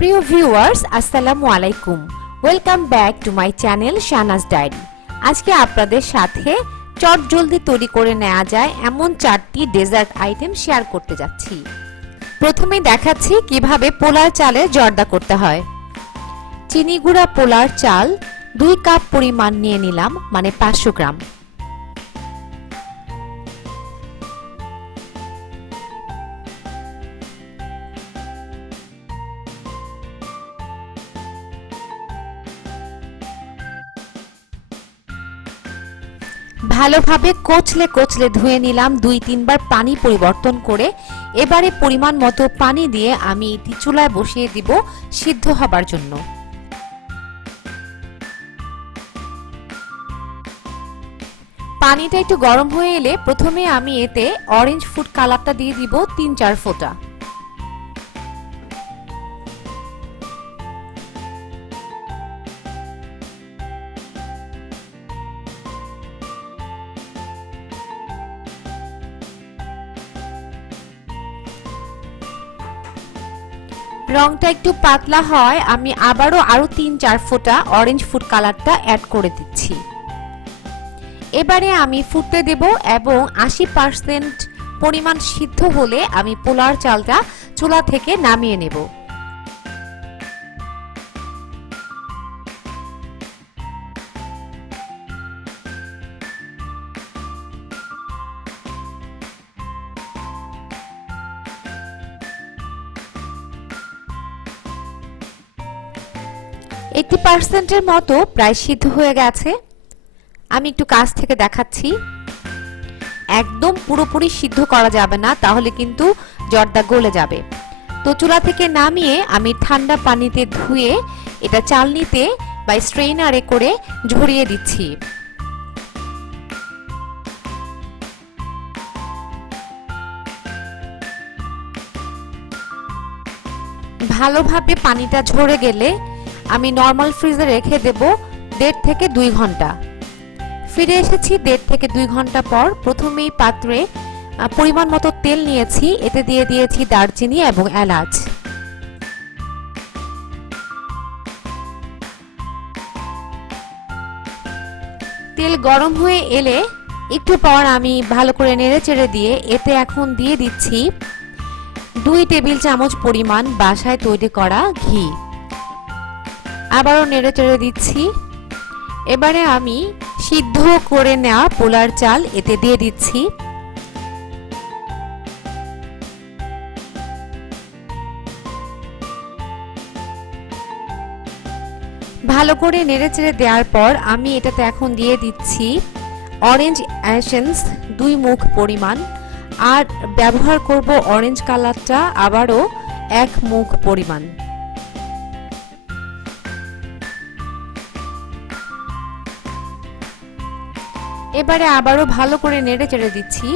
প্রিয় ভিউয়ার্স আসসালামু আলাইকুম, welcome back to my channel Shahnaz diary. আজকে আপনাদের সাথে চটজলদি তৈরি করে নেওয়া যায় এমন 4টি ডেজার্ট আইটেম শেয়ার করতে যাচ্ছি। প্রথমে দেখাচ্ছি কিভাবে পোলার চালের জর্দা করতে হয়। চিনি গুঁড়া পোলার চাল 2 কাপ পরিমাণ নিয়ে নিলাম, মানে 500 গ্রাম। ভালোভাবে কচলে কচলে ধুয়ে নিলাম, 2-3 বার পানি পরিবর্তন করে। এবারে পরিমাণ মতো পানি দিয়ে আমি এটি চুলায় বসিয়ে দিব সিদ্ধ হবার জন্য। পানিটা একটু গরম হয়ে এলে প্রথমে আমি এতে অরেঞ্জ ফুড কালারটা দিয়ে দিব 3-4 ফোঁটা। রংটা একটু পাতলা হয়, আমি আবারও আরো 3-4 ফোঁটা অরেঞ্জ ফুড কালারটা অ্যাড করে দিচ্ছি। এবারে আমি ফুটতে দেব এবং 80% পরিমাণ সিদ্ধ হলে আমি পোলার চালটা চুলা থেকে নামিয়ে নেব। 80% মতো প্রায় সিদ্ধ হয়ে গেছে। আমি একটু কাছ থেকে দেখাচ্ছি। একদম পুরোপুরি সিদ্ধ করা যাবে না, তাহলে কিন্তু জর্দা গলে যাবে। তো চুলা থেকে নামিয়ে আমি ঠান্ডা পানিতে ধুয়ে এটা চালনিতে বা স্ট্রেইনারে করে ঝরিয়ে দিচ্ছি। ভালোভাবে পানিটা ঝরে গেলে আমি নরমাল ফ্রিজে রেখে দেব 1.5 থেকে 2 ঘন্টা। ফিরে এসেছি 1.5 থেকে 2 ঘন্টা পর। প্রথমেই পাত্রে পরিমাণ মতো তেল নিয়েছি, এতে দিয়ে দিয়েছি দারচিনি এবং এলাচ। তেল গরম হয়ে এলে একটু পর আমি ভালো করে নেড়েচেড়ে দিয়ে এতে এখন দিয়ে দিচ্ছি 2 টেবিল চামচ পরিমাণ বাসায় তৈরি করা ঘি। আবারও নেড়েচেড়ে দিচ্ছি। এবারে আমি সিদ্ধ করে নেওয়া পোলার চাল এতে দিয়ে দিচ্ছি। ভালো করে নেড়েচেড়ে দেওয়ার পর আমি এটাতে এখন দিয়ে দিচ্ছি অরেঞ্জ এসেন্স 2 মুখ পরিমাণ, আর ব্যবহার করব অরেঞ্জ কালারটা আবারও 1 মুখ পরিমাণ। এবারে আবারও ভালো করে নেড়েচেড়ে দিচ্ছি।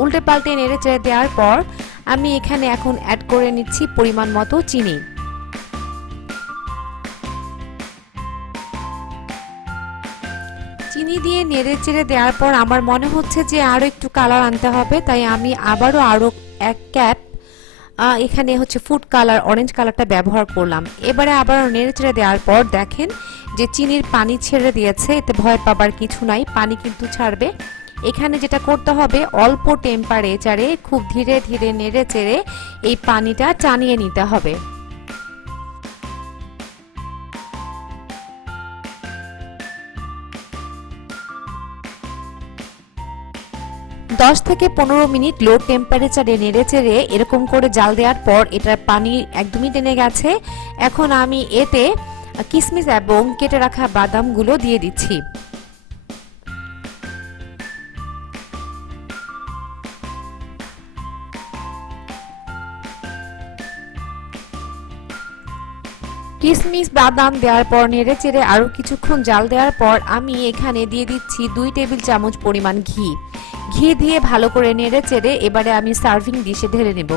উল্টে পাল্টে নেড়েচেড়ে দেওয়ার পর আমি এখানে এখন অ্যাড করে নিচ্ছি পরিমাণ মতো চিনি। চিনি দিয়ে নেড়েচেড়ে দেওয়ার পর আমার মনে হচ্ছে যে আরো একটু কালার আনতে হবে, তাই আমি আবারও আরো 1 ক্যাপ এখানে হচ্ছে ফুড কালার অরেঞ্জ কালারটা ব্যবহার করলাম। এবারে আবার নেড়েচেড়ে দেওয়ার পর দেখেন যে চিনির পানি ছেড়ে দিয়েছে, এতে ভয় পাবার কিছু নাই, পানি কিন্তু ছাড়বে। এখানে যেটা করতে হবে অল্প টেম্পারেচারে খুব ধীরে ধীরে নেড়েচেড়ে এই পানিটা টানিয়ে নিতে হবে। দশ থেকে 15 মিনিট লো টেম্পারেচারে নেড়েচেড়ে এরকম করে জাল দেওয়ার পর এটার পানি একদমই টেনে গেছে। এখন আমি এতে কিশমিশ এবং কেটে রাখা বাদামগুলো দিয়ে দিচ্ছি। কিশমিশ বাদাম দেওয়ার পর নেড়েচেড়ে আরো কিছুক্ষণ জাল দেওয়ার পর আমি এখানে দিয়ে দিচ্ছি 2 টেবিল চামচ পরিমাণ ঘি। ঘি দিয়ে ভালো করে নেড়েচেড়ে এবারে আমি সার্ভিং ডিশে ঢেলে নেব।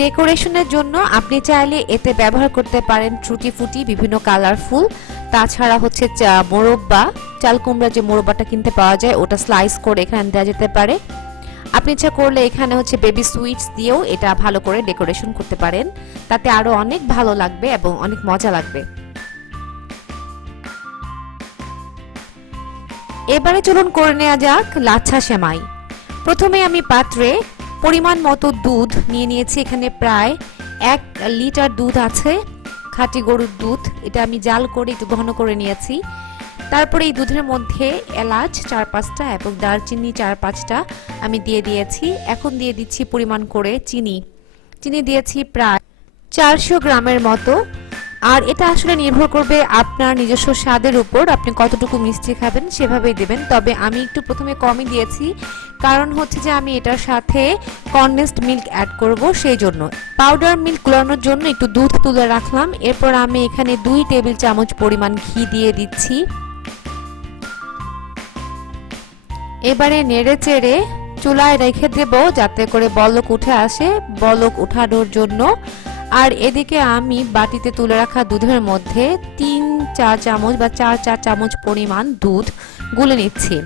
ডেকোরেশনের জন্য আপনি চাইলে এতে ব্যবহার করতে পারেন টুটি ফুটি বিভিন্ন কালারফুল তাছাড়া হচ্ছে মোরব্বা, চাল কুমড়া যে মোরব্বাটা কিনতে পাওয়া যায় ওটা স্লাইস করে এখানে দেওয়া যেতে পারে। আপনি ইচ্ছা করলে এখানে হচ্ছে বেবি সুইটস দিয়েও এটা ভালো করে ডেকোরেশন করতে পারেন, তাতে আরো অনেক ভালো লাগবে এবং অনেক মজা লাগবে। এবারে চলুন করে নেওয়া যাক লাচ্ছা সেমাই। প্রথমে আমি পাত্রে পরিমাণ মতো দুধ নিয়ে নিয়েছি, এখানে প্রায় 1 লিটার দুধ আছে, খাঁটি গরুর দুধ। এটা আমি জাল করে একটু ঘন করে নিয়েছি। তারপরে এই দুধের মধ্যে এলাচ 4-5টা এবং দারচিনি 4-5টা আমি দিয়ে দিয়েছি। এখন দিয়ে দিচ্ছি পরিমাণ করে চিনি। চিনি দিয়েছি প্রায় 400 গ্রামের মতো। আর এটা আসলে নির্ভর করবে আপনার নিজস্ব স্বাদের উপর, আপনি কতটুকু মিষ্টি খাবেন সেভাবেই দেবেন। তবে আমি একটু প্রথমে কমই দিয়েছি, কারণ হচ্ছে যে আমি এটার সাথে কনডেন্সড মিল্ক অ্যাড করব, সেই জন্য। পাউডার মিল্ক গুলানোর জন্য একটু দুধ তুলে রাখলাম। এরপর আমি এখানে 2 টেবিল চামচ পরিমাণ ঘি দিয়ে দিচ্ছি। এবারে নেড়ে চেড়ে চুলায় রেখে দেব যাতে করে বলক উঠে আসে, বলক উঠানোর জন্য। আর এদিকে আমি বাটিতে তুলে রাখা দুধের মধ্যে 3 চা চামচ বা 4 চা চামচ পরিমাণ দুধ গুলে নিচ্ছি।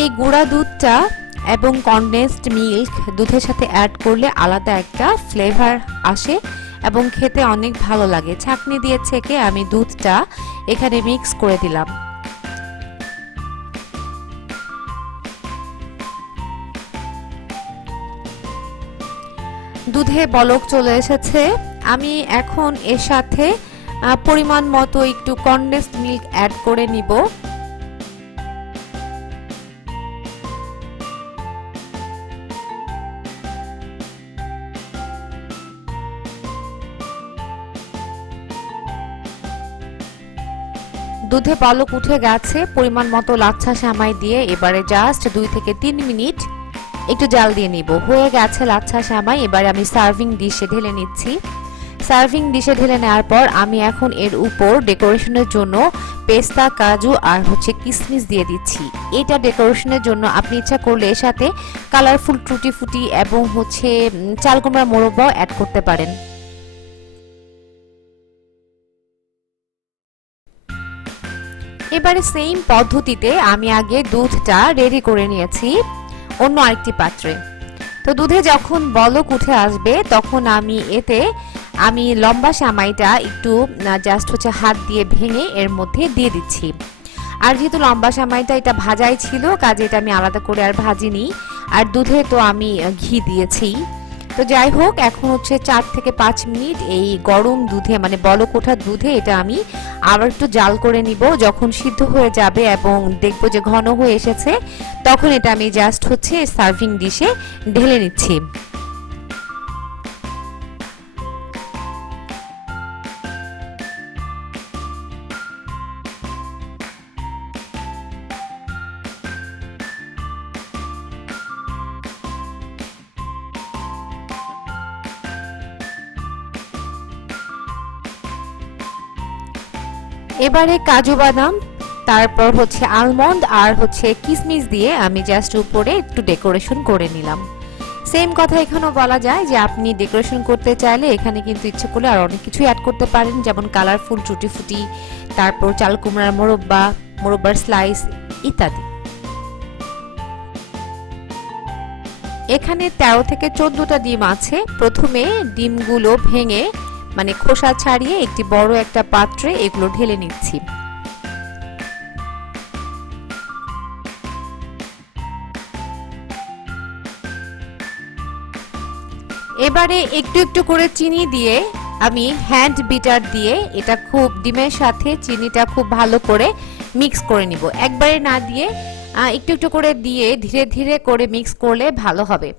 এই গুঁড়া দুধটা এবং কনডেন্সড মিল্ক দুধের সাথে অ্যাড করলে আলাদা একটা ফ্লেভার আসে এবং খেতে অনেক ভালো লাগে। ছাঁকনি দিয়ে ছেঁকে আমি দুধটা এখানে মিক্স করে দিলাম। দুধে বলক চলে এসেছে। আমি এখন এর সাথে পরিমাণ মতো একটু কনডেন্সড মিল্ক অ্যাড করে নিব। দুধে বলক উঠে গেছে, পরিমাণ মতো লাচ্ছা সেমাই দিয়ে এবারে জাস্ট 2 থেকে 3 মিনিট একটু জাল দিয়ে নিব। হয়ে গেছে লাচ্ছা সেমাই। এবারে আমি সার্ভিং ডিশে ঢেলে নিচ্ছি। সার্ভিং ডিশে ঢেলে নেওয়ার পর আমি এখন এর উপর ডেকোরেশনের জন্য পেস্তা, কাজু আর হচ্ছে কিশমিশ দিয়ে দিচ্ছি। এটা ডেকোরেশনের জন্য আপনি ইচ্ছা করলে এর সাথে কালারফুল টুটি ফুটি এবং হচ্ছে চাল কুমড়ার মোরব্বাও অ্যাড করতে পারেন। এবারে সেম পদ্ধতিতে আমি আগে দুধটা রেডি করে নিয়েছি অন্য আরেকটি পাত্রে। তো দুধে যখন বলক উঠে আসবে তখন আমি এতে লম্বা সেমাইটা একটু জাস্ট হচ্ছে হাত দিয়ে ভেঙে এর মধ্যে দিয়ে দিচ্ছি। আর যেহেতু লম্বা সেমাইটা এটা ভাজাই ছিল, কাজে এটা আমি আলাদা করে আর ভাজিনি। আর দুধে তো আমি ঘি দিয়েছি। তো যাই হোক, এখন হচ্ছে 4 থেকে 5 মিনিট এই গরম দুধে মানে বলক ওঠা দুধে এটা আমি আবার একটু জাল করে নিব। যখন সিদ্ধ হয়ে যাবে এবং দেখবো যে ঘন হয়ে এসেছে তখন এটা আমি জাস্ট হচ্ছে সার্ভিং ডিশে ঢেলে নিচ্ছি। এবারে কাজু বাদাম, তারপর হচ্ছে আলমন্ড আর হচ্ছে কিশমিশ দিয়ে আমি জাস্ট উপরে একটু ডেকোরেশন করে নিলাম। সেম কথা এখানেও বলা যায় যে আপনি ডেকোরেশন করতে চাইলে এখানে কিন্তু ইচ্ছে করলে আর অনেক কিছু অ্যাড করতে পারেন, যেমন কালারফুল টুটি ফুটি, তারপর চাল কুমড়ার মোরব্বা, মোরব্বার স্লাইস ইত্যাদি। এখানে 13 থেকে 14টা ডিম আছে। প্রথমে ডিমগুলো ভেঙে মানে খোসা ছাড়িয়ে একটি বড় একটা পাত্রে এগুলো ঢেলে নিচ্ছি। এবারে একটু একটু করে চিনি দিয়ে আমি হ্যান্ড বিটার দিয়ে এটা খুব ডিমের সাথে চিনিটা খুব ভালো করে মিক্স করে নিব। একবারে না দিয়ে একটু একটু করে দিয়ে ধীরে ধীরে করে মিক্স করলে ভালো হবে।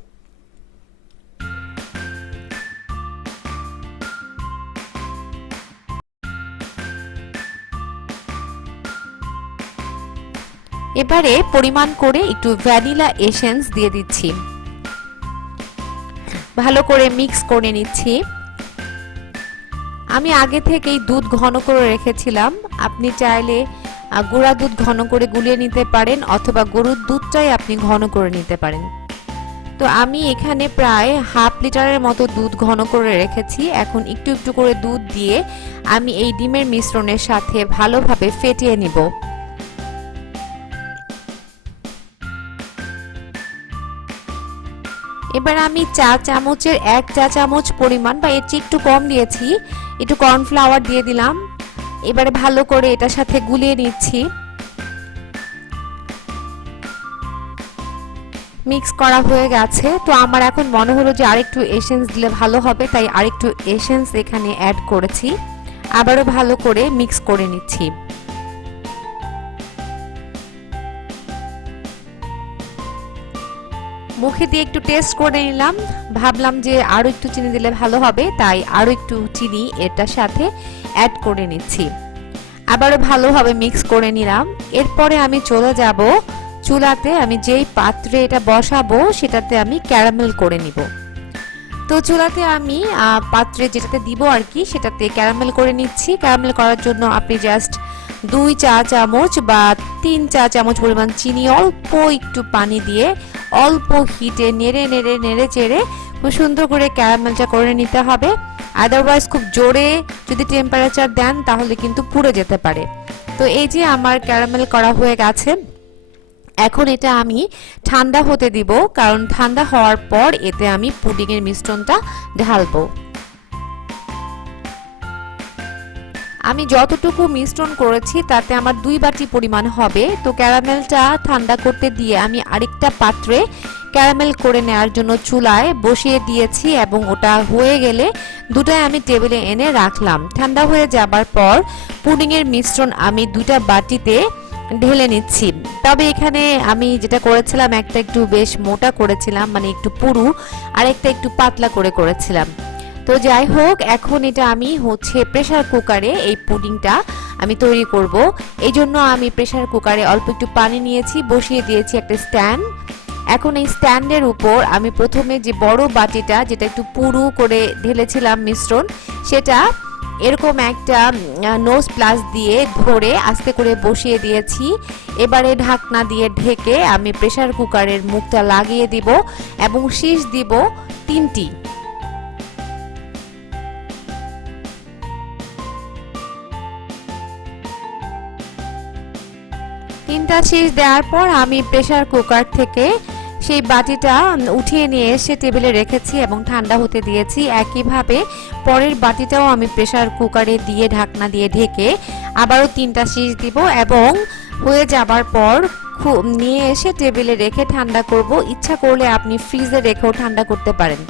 এবারে পরিমাণ করে একটু ভ্যানিলা এসেন্স দিয়ে দিচ্ছি, ভালো করে মিক্স করে নিচ্ছি। আমি আগে থেকেই দুধ ঘন করে রেখেছিলাম, আপনি চাইলে গুঁড়া দুধ ঘন করে গুলিয়ে নিতে পারেন অথবা গরুর দুধটাই আপনি ঘন করে নিতে পারেন। তো আমি এখানে প্রায় হাফ লিটারের মতো দুধ ঘন করে রেখেছি। এখন একটু একটু করে দুধ দিয়ে আমি এই ডিমের মিশ্রণের সাথে ভালোভাবে ফেটিয়ে নিব। এবার আমি চা চামচের 1 চা চামচ পরিমাণ বা এর চেয়ে একটু কম দিয়েছি, একটু কর্নফ্লাওয়ার দিয়ে দিলাম। এবারে ভালো করে এটার সাথে গুলিয়ে নিচ্ছি। মিক্স করা হয়ে গেছে। তো আমার এখন মনে হলো যে আরেকটু এসেন্স দিলে ভালো হবে, তাই আরেকটু এসেন্স এখানে অ্যাড করেছি। আবারও ভালো করে মিক্স করে নিচ্ছি। মুখে দিয়ে একটু টেস্ট করে নিলাম, ভাবলাম যে আরো একটু চিনি দিলে ভালো হবে, তাই আরো একটু চিনি এটার সাথে অ্যাড করে নিচ্ছি। আবারও ভালোভাবে মিক্স করে নিলাম। এরপরে আমি চলে যাব চুলাতে। আমি যেই পাত্রে এটা বসাবো সেটাতে আমি ক্যারামেল করে নিব। তো চুলাতে আমি পাত্রে যেটাতে দিব আর কি, সেটাতে ক্যারামেল করে নিচ্ছি। ক্যারামেল করার জন্য আপনি জাস্ট 2 চা চামচ বা 3 চা চামচ পরিমাণ চিনি, অল্প একটু পানি দিয়ে অল্প হিটে নেড়ে চেড়ে খুব সুন্দর করে ক্যারামেলটা করে নিতে হবে। আদারওয়াইজ খুব জোরে যদি টেম্পারেচার দেন তাহলে কিন্তু পুড়ে যেতে পারে। তো এই যে আমার ক্যারামেল করা হয়ে গেছে। এখন এটা আমি ঠান্ডা হতে দিব, কারণ ঠান্ডা হওয়ার পর এতে আমি পুডিং এর মিশ্রণটা ঢালবো। আমি যতটুকু মিশ্রণ করেছি তাতে আমার 2 বাটি পরিমাণ হবে। তো ক্যারামেলটা ঠান্ডা করতে দিয়ে আমি আরেকটা পাত্রে ক্যারামেল করে নেওয়ার জন্য চুলায় বসিয়ে দিয়েছি এবং ওটা হয়ে গেলে দুটাই আমি টেবিলে এনে রাখলাম। ঠান্ডা হয়ে যাবার পর পুডিং এর মিশ্রণ আমি 2টা বাটিতে ঢেলে নিচ্ছি। তবে এখানে আমি যেটা করেছিলাম, একটা একটু বেশ মোটা করেছিলাম, মানে একটু পুরু, আর একটা একটু পাতলা করে করেছিলাম। তো যাই হোক, এখন এটা আমি প্রেসার কুকারে এই পুডিংটা আমি তৈরি করব। এই জন্য আমি প্রেসার কুকারে অল্প একটু পানি নিয়েছি, বসিয়ে দিয়েছি একটা স্ট্যান্ড। এখন এই স্ট্যান্ডের উপর আমি প্রথমে যে বড় বাটিটা, যেটা একটু পুরু করে ঢেলেছিলাম মিশ্রণ, সেটা এরকম একটা নোজ প্লাস দিয়ে ধরে আস্তে করে বসিয়ে দিয়েছি। এবারে ঢাকনা দিয়ে ঢেকে আমি প্রেসার কুকারের মুখটা লাগিয়ে দিব এবং শীষ দিব 3টি। শীষ দেওয়ার পর আমি প্রেসার কুকার থেকে সেই বাটিটা উঠিয়ে নিয়ে এসে টেবিলে রেখেছি এবং ঠান্ডা হতে দিয়েছি। একইভাবে পরের বাটিটাও আমি প্রেসার কুকারে দিয়ে ঢাকনা দিয়ে ঢেকে আবারও 3টা শীষ দিব এবং হয়ে যাবার পর নিয়ে এসে টেবিলে রেখে ঠান্ডা করব। ইচ্ছা করলে আপনি ফ্রিজে রেখেও ঠান্ডা করতে পারেন।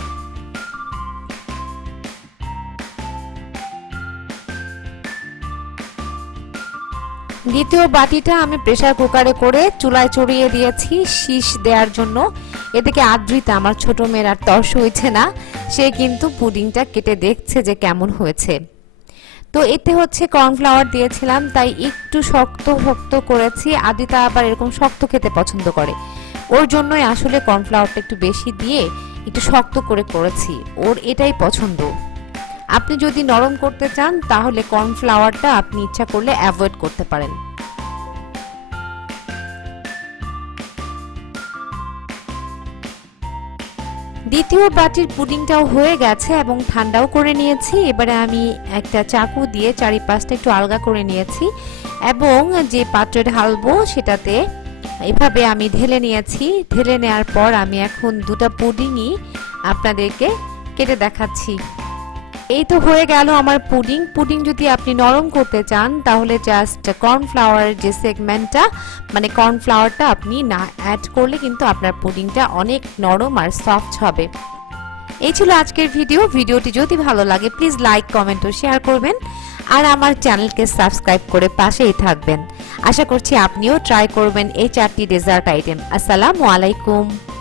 দ্বিতীয় বাটিটা আমি প্রেসার কুকারে করে চুলায় চড়িয়ে দিয়েছি শীষ দেওয়ার জন্য। এদিকে আদ্রিতা, আমার ছোট মেয়ের আর তর্স হয়েছে না, সে কিন্তু পুডিংটা কেটে দেখছে যে কেমন হয়েছে। তো এতে কর্নফ্লাওয়ার দিয়েছিলাম, তাই একটু শক্ত শক্ত করেছি। আদ্রিতা আবার এরকম শক্ত খেতে পছন্দ করে, ওর জন্যই আসলে কর্নফ্লাওয়ারটা একটু বেশি দিয়ে একটু শক্ত করে করেছি, ওর এটাই পছন্দ। আপনি যদি নরম করতে চান তাহলে কর্নফ্লাওয়ারটা আপনি ইচ্ছা করলে অ্যাভয়েড করতে পারেন। দ্বিতীয় বাটির পুডিংটাও হয়ে গেছে এবং ঠান্ডাও করে নিয়েছি। এবারে আমি একটা চাকু দিয়ে চারিপাশটা একটু আলগা করে নিয়েছি এবং যে পাত্রে ঢালবো সেটাতে এভাবে আমি ঢেলে নিয়েছি। ঢেলে নেওয়ার পর আমি এখন 2টা পুডিংই আপনাদেরকে কেটে দেখাচ্ছি। এই তো হয়ে গেল আমার পুডিং। পুডিং যদি আপনি নরম করতে চান তাহলে জাস্ট কর্নফ্লাওয়ারের যে সেগমেন্টটা, মানে কর্নফ্লাওয়ারটা আপনি না অ্যাড করলে কিন্তু আপনার পুডিংটা অনেক নরম আর সফট হবে। এই ছিল আজকের ভিডিও। ভিডিওটি যদি ভালো লাগে প্লিজ লাইক, কমেন্ট ও শেয়ার করবেন আর আমার চ্যানেলকে সাবস্ক্রাইব করে পাশেই থাকবেন। আশা করছি আপনিও ট্রাই করবেন এই 4টি ডেজার্ট আইটেম। আসসালামু আলাইকুম।